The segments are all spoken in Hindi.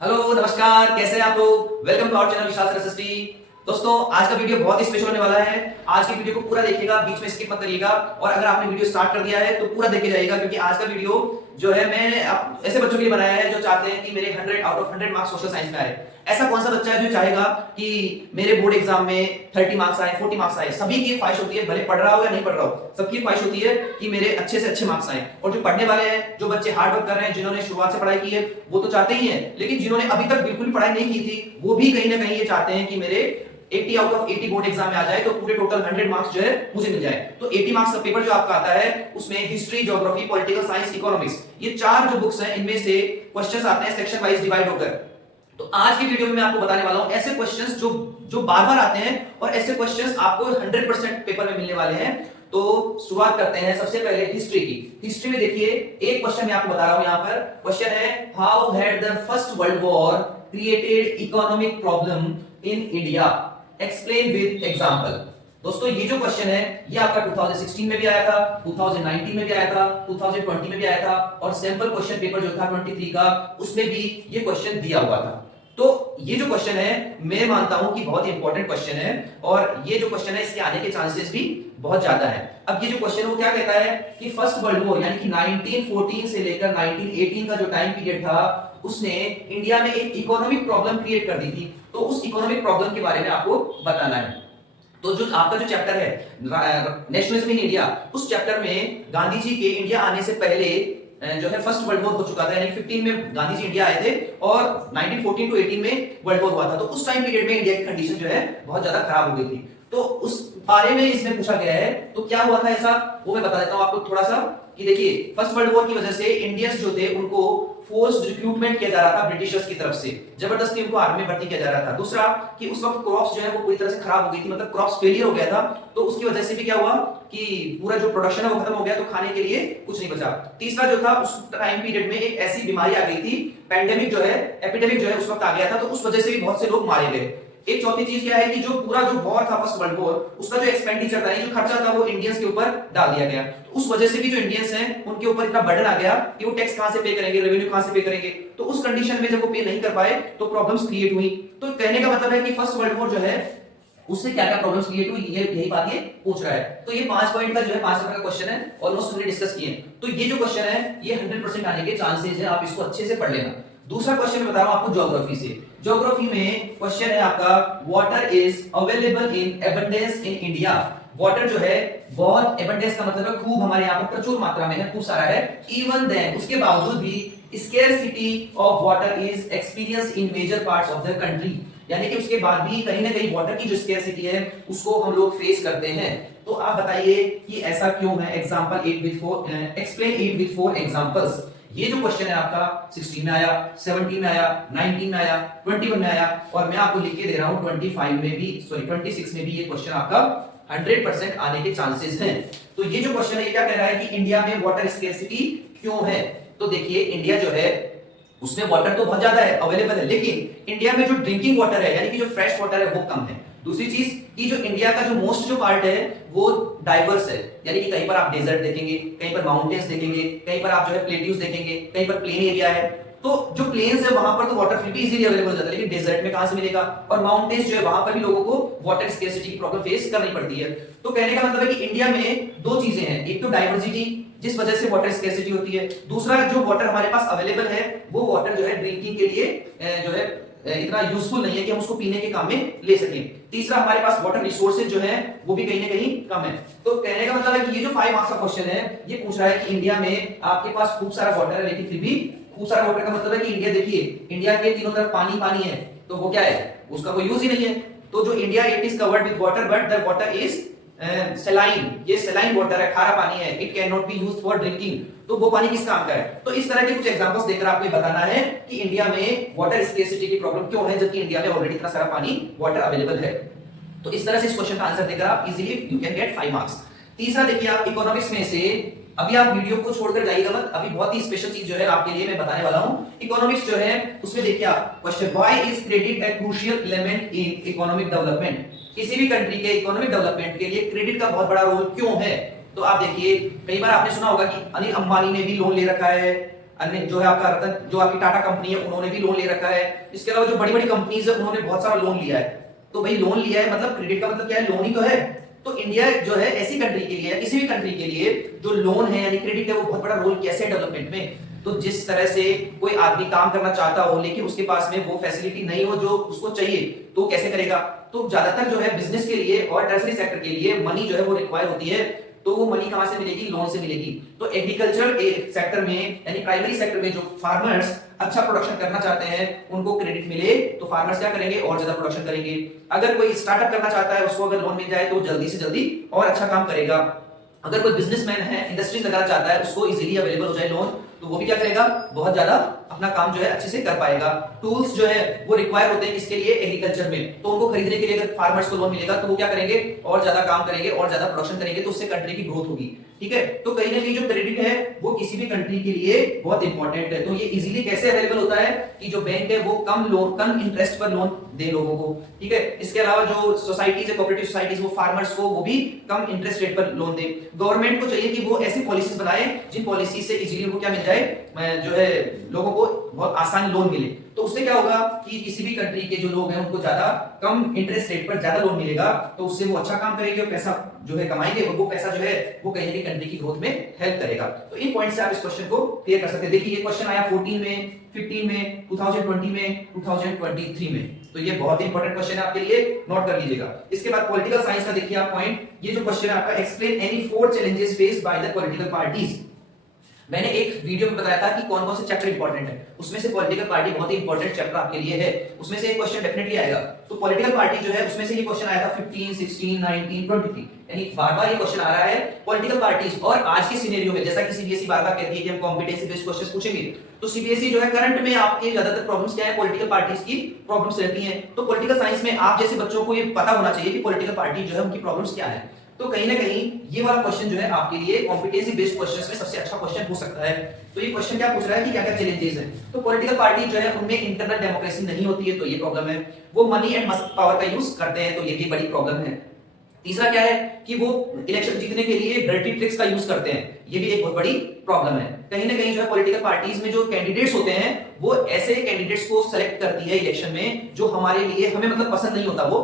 हेलो नमस्कार, कैसे हैं आप लोग। वेलकम टू आवर चैनल विशाल सरस्वती। दोस्तों, आज का वीडियो बहुत ही स्पेशल होने वाला है। आज की वीडियो को पूरा देखिएगा, बीच में स्किप मत करिएगा। और अगर आपने वीडियो स्टार्ट कर दिया है तो पूरा देखे जाइएगा, क्योंकि आज का वीडियो जो है मैंने ऐसे बच्चों के लिए बनाया है जो चाहते हैं कि मेरे 100 out of 100 marks social science में आए। ऐसा कौन सा बच्चा है जो चाहेगा कि मेरे बोर्ड एग्जाम में 30 मार्क्स आए, 40 मार्क्स आए। सभी की ख्वाहिश होती है, भले पढ़ रहा हो या नहीं पढ़ रहा हो, सबकी ख्वाहिश होती है कि मेरे अच्छे से अच्छे मार्क्स आए। और जो पढ़ने वाले हैं, जो बच्चे हार्ड वर्क कर रहे हैं, जिन्होंने शुरुआत से पढ़ाई की है, वो तो चाहते ही हैं। लेकिन जिन्होंने अभी तक बिल्कुल पढ़ाई नहीं की थी, वो भी कहीं ना कहीं ये चाहते हैं कि मेरे 80 आउट ऑफ 80 बोर्ड एग्जाम में आ जाए, तो पूरे टोटल 100 मार्क्स जो है मुझे मिल जाए। तो 80 मार्क्स का पेपर जो आपका आता है, उसमें history, geography, political science, economics, ये चार जो बुक्स हैं, इनमें से क्वेश्चंस आते हैं सेक्शन वाइज डिवाइड होकर। तो आज की वीडियो में मैं आपको बताने वाला हूं ऐसे क्वेश्चंस जो जो बार-बार आते हैं, और ऐसे क्वेश्चंस आपको 100% पेपर में मिलने वाले हैं। तो शुरुआत करते हैं सबसे पहले हिस्ट्री की। हिस्ट्री में देखिए, एक क्वेश्चन मैं आपको बता रहा हूं। यहां पर क्वेश्चन है, how had the first world war created economic problem in India, explain with example. दोस्तों, ये जो क्वेश्चन है, ये आपका 2016 में भी आया था, 2019 में भी आया था, 2020 में भी आया था, और सैंपल क्वेश्चन पेपर जो था 23 का, उसमें भी ये क्वेश्चन दिया हुआ था। तो ये जो क्वेश्चन है, मैं मानता हूं कि बहुत इंपॉर्टेंट क्वेश्चन है, और ये जो क्वेश्चन है, इसके आने के चांसेस भी बहुत ज्यादा है। अब ये जो क्वेश्चन है वो क्या कहता है कि फर्स्ट वर्ल्ड वॉर यानी कि 1914 से लेकर 1918 का जो टाइम पीरियड था, उसने इंडिया में एक इकोनॉमिक प्रॉब्लम क्रिएट कर दी थी। तो उस इकोनॉमिक प्रॉब्लम के बारे में आपको बताना है। तो जो आपका जो चैप्टर है नेशनलिज्म इन इंडिया, उस चैप्टर में गांधी जी के इंडिया आने से पहले जो है फर्स्ट वर्ल्ड वॉर हो चुका था, यानी 15 में गांधी जी इंडिया आए थे, और 1914 टू 18 में वर्ल्ड वॉर हुआ था। तो उस टाइम पीरियड में इंडिया की कंडीशन जो है बहुत ज्यादा खराब हो गई थी। तो उस बारे में इसमें पूछा गया है। तो क्या हुआ था ऐसा, वो मैं बता देता हूं आपको थोड़ा सा। कि देखिए, फर्स्ट वर्ल्ड वॉर की वजह से इंडियंस जो थे, उनको फोर्स्ड रिक्रूटमेंट किया जा रहा था ब्रिटिशर्स की तरफ से, जबरदस्ती उनको आर्मी में भर्ती किया जा रहा था। दूसरा कि उस वक्त क्रॉप्स जो है वो पूरी तरह से खराब हो गई थी, मतलब क्रॉप्स फेलियर हो गया था। तो उसकी वजह से भी क्या हुआ कि पूरा जो प्रोडक्शन है वो खत्म हो गया, तो खाने के लिए कुछ नहीं बचा। तीसरा जो था, उस टाइम पीरियड में एक ऐसी बीमारी आ गई थी, पैंडेमिक जो है, एपिडेमिक जो है, उस वक्त आ गया था। तो उस वजह से भी बहुत से लोग मारे गए। एक चौथी चीज क्या है कि जो पूरा जो वॉर था फर्स्ट वर्ल्ड वॉर, उसका जो एक्सपेंडिचर था, जो खर्चा था, वो इंडियंस के ऊपर डाल दिया गया। तो उस वजह से भी जो इंडियंस हैं, उनके ऊपर इतना बर्डन आ गया कि वो टैक्स कहां से पे करेंगे, रेवेन्यू कहां से पे करेंगे। तो उस कंडीशन में जब वो पे नहीं कर पाए, तो प्रॉब्लम्स क्रिएट हुई। तो कहने का मतलब है कि फर्स्ट वर्ल्ड वॉर जो है, उससे क्या क्या प्रॉब्लम्स क्रिएट हुई, ये यही बात ये पूछ रहा है। तो ये 5 पॉइंट का जो है 5 नंबर का क्वेश्चन है, ऑलमोस्ट हमने डिस्कस किए। तो ये जो क्वेश्चन है, ये 100% आने के चांसेस है, आप इसको अच्छे से पढ़ लेना। दूसरा क्वेश्चन मैं बता रहा हूं आपको ज्योग्राफी से। ज्योग्राफी में क्वेश्चन है आपका, water is available in abundance in India. Water जो है बहुत, एबंडेंस का मतलब है खूब, हमारे यहाँ पर प्रचुर मात्रा में है, खूब सारा है। इवन देन, उसके बावजूद भी scarcity of water is experienced in major parts of the country, यानी कि उसके बाद भी कहीं ना कहीं वाटर की जो स्केर्सिटी है, उसको हम लोग फेस करते हैं। तो आप बताइए कि ऐसा क्यों है। Example 8 with 4, explain 8 with 4 examples. ये जो क्वेश्चन है आपका 16 में आया, 17 में आया, 19 में आया, 21 में आया, और मैं आपको लिख के दे रहा हूं 25 में भी, सॉरी 26 में भी ये क्वेश्चन आपका 100% आने के चांसेस हैं। तो ये जो क्वेश्चन है, ये क्या कह रहा है कि इंडिया में वाटर स्केर्सिटी क्यों है। तो देखिए, इंडिया जो है, उसमें वाटर तो बहुत ज्यादा है, अवेलेबल है, लेकिन इंडिया में जो ड्रिंकिंग वाटर है, यानी कि जो फ्रेश वाटर है, वो कम है। दूसरी चीज कि जो इंडिया का जो मोस्ट जो पार्ट है, वो डाइवर्स है, यानी कि कहीं पर आप डेजर्ट देखेंगे, कहीं पर माउंटेन्स देखेंगे, कहीं पर आप जो है प्लेट्यूज देखेंगे, कहीं पर प्लेन एरिया है। तो जो प्लेन्स है, वहां पर तो वाटर फिर भी इजीली अवेलेबल हो जाता है, लेकिन डेजर्ट में कहां से मिलेगा। और माउंटेन्स जो है, वहां पर भी लोगों को वाटर स्केर्सिटी की प्रॉब्लम फेस करनी पड़ती है। तो कहने का मतलब है कि इंडिया में दो चीजें हैं, एक तो डाइवर्सिटी, जिस वजह से वाटर स्केर्सिटी होती है। दूसरा, जो वाटर हमारे पास अवेलेबल है, वो वाटर जो है ड्रिंकिंग के लिए जो है इतना यूजफुल नहीं है कि हम उसको पीने के काम में ले सकें। तीसरा, हमारे पास वाटर रिसोर्सेज जो है, वो भी कहीं ना कहीं कम है। तो कहने का मतलब है कि ये जो 5 मार्क्स का क्वेश्चन है, ये पूछ रहा है कि इंडिया में आपके पास खूब सारा वाटर है, लेकिन फिर भी खूब सारा वाटर का मतलब है कि इंडिया, देखिए, इंडिया के तीनों तरफ पानी पानी है, तो वो क्या है, उसका कोई यूज ही नहीं है। तो जो India, it is covered with water, but the water is सेलाइन, ये सेलाइन वाटर है, खारा पानी है। It can not be used for drinking, तो वो पानी किस काम का है। तो इस तरह के कुछ एग्जांपल्स देकर आपको ये बताना है कि इंडिया में वाटर स्केर्सिटी की प्रॉब्लम क्यों है, जबकि इंडिया में ऑलरेडी इतना सारा पानी, वाटर अवेलेबल है। तो इस तरह से इस क्वेश्चन का आंसर देकर आप easily you can get 5 marks. तीसरा देखिए, आप इकोनॉमिक्स में से, अभी आप वीडियो को छोड़कर जाइएगा मत, अभी बहुत ही स्पेशल चीज जो है आपके लिए मैं बताने वाला हूं। इकोनॉमिक्स जो है, उसमें देखिए आप question, why is credit a crucial element in economic development. किसी भी कंट्री के इकोनॉमिक डेवलपमेंट के लिए क्रेडिट का बहुत बड़ा रोल क्यों है। तो आप देखिए, कई बार आपने सुना होगा कि अनिल अंबानी ने भी लोन ले रखा है, अन्य जो है आपका रतन, जो आपकी टाटा कंपनी है, उन्होंने भी लोन ले रखा है। इसके अलावा जो बड़ी बड़ी कंपनीज है उन्होंने बहुत सारा लोन लिया है। तो भाई लोन लिया है मतलब क्रेडिट का मतलब क्या है, लोन ही तो है। तो इंडिया जो है ऐसी कंट्री के लिए, किसी भी कंट्री के लिए जो लोन है यानी क्रेडिट है, वो बहुत बड़ा रोल कैसे है डेवलपमेंट में। तो जिस तरह से कोई आदमी काम करना चाहता हो लेकिन उसके पास में वो फैसिलिटी नहीं हो जो उसको चाहिए, तो कैसे करेगा। तो ज्यादातर जो है बिजनेस के लिए और टर्सरी सेक्टर के लिए मनी जो है वो रिक्वायर होती है। तो वो मनी कहां से मिलेगी, लोन से मिलेगी। तो एग्रीकल्चर सेक्टर में यानी प्राइमरी सेक्टर में जो फार्मर्स अच्छा प्रोडक्शन करना चाहते हैं उनको क्रेडिट मिले तो फार्मर्स क्या करेंगे, और ज्यादा प्रोडक्शन करेंगे। अगर कोई स्टार्टअप करना चाहता है उसको अगर लोन मिल जाए तो जल्दी से जल्दी और अच्छा काम करेगा। अगर कोई बिजनेसमैन है, इंडस्ट्रीज लगाना चाहता है, उसको इजीली अवेलेबल हो जाए लोन, तो वो भी क्या करेगा, बहुत ज्यादा अपना काम जो है अच्छे से कर पाएगा। टूल्स जो है वो रिक्वायर होते हैं इसके लिए एग्रीकल्चर में, तो उनको खरीदने के लिए अगर फार्मर्स को लोन मिलेगा तो वो क्या करेंगे, और ज्यादा काम करेंगे और ज्यादा प्रोडक्शन करेंगे, तो उससे कंट्री की ग्रोथ होगी। ठीक है, तो कहीं ना कहीं जो क्रेडिट है वो किसी भी कंट्री के लिए बहुत इंपॉर्टेंट है। तो ये इजीली कैसे अवेलेबल होता है कि जो बैंक है वो कम इंटरेस्ट पर लोन दे लोगों को। ठीक है, इसके अलावा जो सोसाइटीज है, कोऑपरेटिव सोसाइटीज, वो फार्मर्स को वो भी कम इंटरेस्ट रेट पर लोन दे। गवर्नमेंट को चाहिए कि वो ऐसी पॉलिसीज बनाए जिन पॉलिसी से इजीली उनको क्या मिल जाए, जो है लोगों को बहुत आसान लोन मिले। तो उससे क्या होगा कि किसी भी कंट्री के जो लोग हैं उनको ज्यादा कम इंटरेस्ट रेट पर ज्यादा लोन मिलेगा, तो उससे वो अच्छा काम करेंगे और पैसा जो है कमाएंगे, और वो पैसा जो है वो कहीं ना कहीं कंट्री की ग्रोथ में हेल्प करेगा। तो इन पॉइंट से आप इस क्वेश्चन को क्लियर कर सकते हैं। देखिए ये क्वेश्चन आया 14 में, 15 में, 2020 में, 2023 में, तो ये बहुत इंपॉर्टेंट क्वेश्चन है आपके लिए, नोट कर लीजिएगा। इसके बाद पॉलिटिकल साइंस का देखिए आप पॉइंट, ये जो क्वेश्चन है आपका, explain any 4 challenges faced by the political parties. मैंने एक वीडियो में बताया था कि कौन कौन से चैप्टर इंपॉर्टेंट है, उसमें से पॉलिटिकल पार्टी बहुत ही इंपॉर्टेंट चैप्टर आपके लिए है, उसमें से एक क्वेश्चन डेफिनेटली आएगा। तो पॉलिटिकल पार्टी जो है उसमें से ये क्वेश्चन आया था 15, 16, 19, 23, यानी बार-बार ये क्वेश्चन आ रहा है पॉलिटिकल पार्टीज। और आज के सिनेरियो में जैसा कि सीबीएसई बार-बार कहती है कि हम कॉम्पिटेंसी बेस्ड क्वेश्चंस पूछेंगे, तो सीबीएसई जो है करंट में आपके ज्यादातर प्रॉब्लम्स क्या है, पॉलिटिकल पार्टीज की प्रॉब्लम्स रहती हैं। तो पॉलिटिकल साइंस में आप जैसे बच्चों को ये पता होना चाहिए कि पॉलिटिकल पार्टी जो है उनकी प्रॉब्लम्स क्या है। तो कहीं ना कहीं ये वाला क्वेश्चन जो है आपके लिए कॉम्पिटेंसी बेस्ड क्वेश्चंस में सबसे अच्छा क्वेश्चन हो सकता है। तो ये क्वेश्चन क्या पूछ रहा है कि क्या-क्या चैलेंजेस हैं। तो पॉलिटिकल पार्टी जो है उनमें इंटरनल डेमोक्रेसी नहीं होती है, तो ये प्रॉब्लम है। वो मनी एंड मसल पावर का यूज करते हैं, तो ये भी बड़ी प्रॉब्लम है। तीसरा क्या है कि वो इलेक्शन जीतने के लिए डर्टी ट्रिक्स का यूज करते हैं, ये भी एक बहुत बड़ी प्रॉब्लम है। कहीं ना कहीं जो है पॉलिटिकल पार्टीज में जो कैंडिडेट्स होते हैं वो ऐसे कैंडिडेट्स को सेलेक्ट करती है इलेक्शन में जो हमारे लिए, हमें मतलब पसंद नहीं होता। वो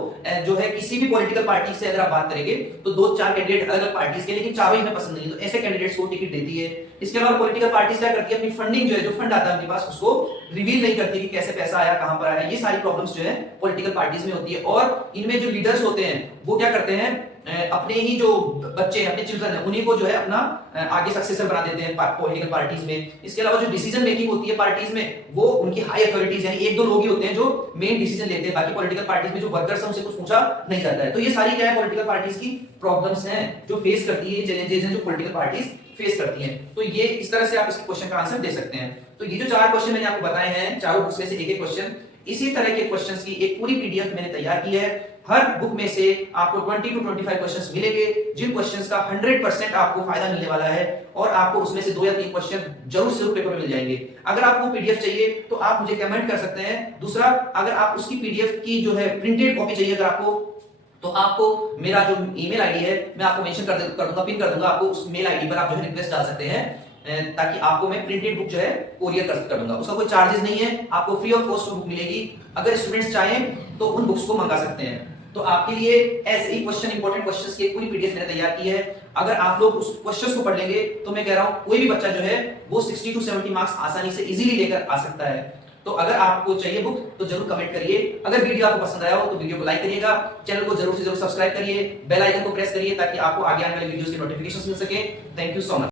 जो है किसी भी पॉलिटिकल पार्टी से अगर आप बात करेंगे तो 2-4 कैंडिडेट अलग अलग पार्टीज के, लेकिन चारों ही हमें पसंद नहीं, तो ऐसे कैंडिडेट्स को टिकट देती है। इसके अलावा पॉलिटिकल पार्टीज क्या करती है, अपनी फंडिंग जो है, जो फंड आता है उनके पास, उसको रिवील नहीं करती कि कैसे पैसा आया, कहां पर आया। ये सारी प्रॉब्लम्स जो है पॉलिटिकल पार्टीज में होती है। और इनमें जो लीडर्स होते हैं वो क्या करते हैं, अपने ही जो बच्चे हैं, अपने चिल्ड्रन हैं, उन्हीं को जो है अपना आगे सक्सेसर बना देते हैं पॉलिटिकल पार्टीज में। इसके अलावा जो डिसीजन मेकिंग होती है पार्टीज में, वो उनकी हाई अथॉरिटीज यानी 1-2 लोग ही होते हैं जो मेन डिसीजन लेते हैं, बाकी पॉलिटिकल पार्टीज में जो वर्कर्स हैं उनसे कुछ पूछा नहीं जाता है। तो ये सारी क्या है, पॉलिटिकल पार्टीज की प्रॉब्लम्स हैं जो फेस करती है, चैलेंजेस हैं जो पॉलिटिकल पार्टीज फेस करती हैं। तो ये इस तरह से आप इस क्वेश्चन का आंसर दे सकते हैं। तो ये जो 4 क्वेश्चन मैंने आपको बताए हैं, चारों बुक्स में से एक-एक क्वेश्चन, इसी तरह के क्वेश्चंस की एक पूरी पीडीएफ मैंने तैयार की है। हर बुक में से आपको 20 to 25 क्वेश्चंस मिलेंगे, जिन क्वेश्चंस का 100% आपको फायदा मिलने वाला है, और आपको उसमें से 2 या 3 क्वेश्चन जरूर पेपर में मिल जाएंगे। अगर आपको पीडीएफ चाहिए तो आप मुझे कमेंट कर सकते हैं। दूसरा, अगर आप उसकी पीडीएफ की जो है प्रिंटेड कॉपी चाहिए अगर आपको, तो आपको मेरा जो ईमेल आईडी है मैं आपको मेंशन कर दूंगा, पिन कर दूंगा। आपको उस मेल आईडी पर आप जो है रिक्वेस्ट डाल सकते हैं, ताकि आपको मैं प्रिंटेड बुक जो है कोरियर कर दूंगा। उसका कोई चार्जेस नहीं है, आपको फ्री ऑफ कॉस्ट बुक मिलेगी। अगर स्टूडेंट्स चाहें तो उन बुक्स को मंगा सकते हैं। तो आपके लिए ऐसे ही क्वेश्चन, इंपॉर्टेंट क्वेश्चंस की एक पूरी पीडीएफ मैंने तैयार की है। अगर आप लोग उस क्वेश्चंस को पढ़ लेंगे तो मैं कह रहा हूं कोई भी बच्चा जो है वो 60 to 70 मार्क्स आसानी से इजीली लेकर आ सकता है। तो अगर आपको चाहिए बुक तो जरूर कमेंट करिए। अगर वीडियो आपको पसंद आया हो तो वीडियो को लाइक करिएगा, चैनल को जरूर से जरूर सब्सक्राइब करिए, बेल आइकन को प्रेस करिए ताकि आपको आगे आने वाले वीडियोस के नोटिफिकेशंस मिल सके। Thank you so much.